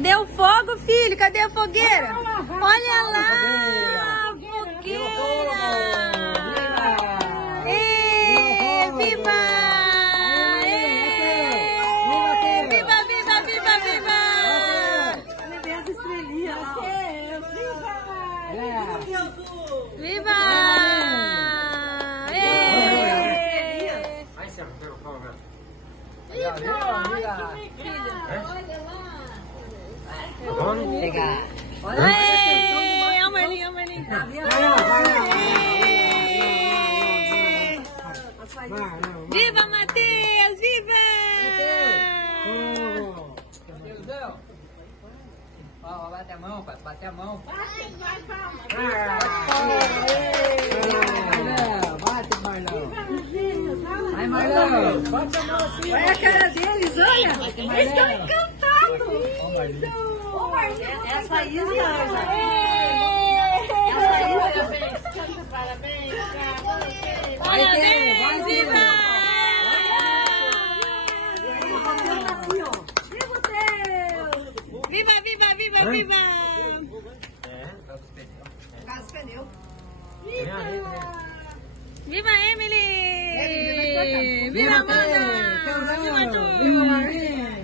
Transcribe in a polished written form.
Cadê o fogo, filho? Cadê a fogueira? Olha lá, a fogueira! Ê, viva! Ê, viva, viva, viva, viva! Olha as estrelinhas. Viva! Ê! Pegar. Ê, ó o Marlinho, ó o Marlinho. Viva, Matheus! Viva! Ó, bate a mão, pai, bate a mão. Vai, palma. Bate, Marlão. Vai, Marlão. Bate a mão assim. Olha a cara deles, olha. Eles estão encantados. Ó, Marlinho. Ô, Marlinho. É as raízes, Anja. Parabéns pra você! Viva! Viva, viva, viva, viva! Casa pneu. Viva, Emily! Viva, Amanda! Viva, Arthur!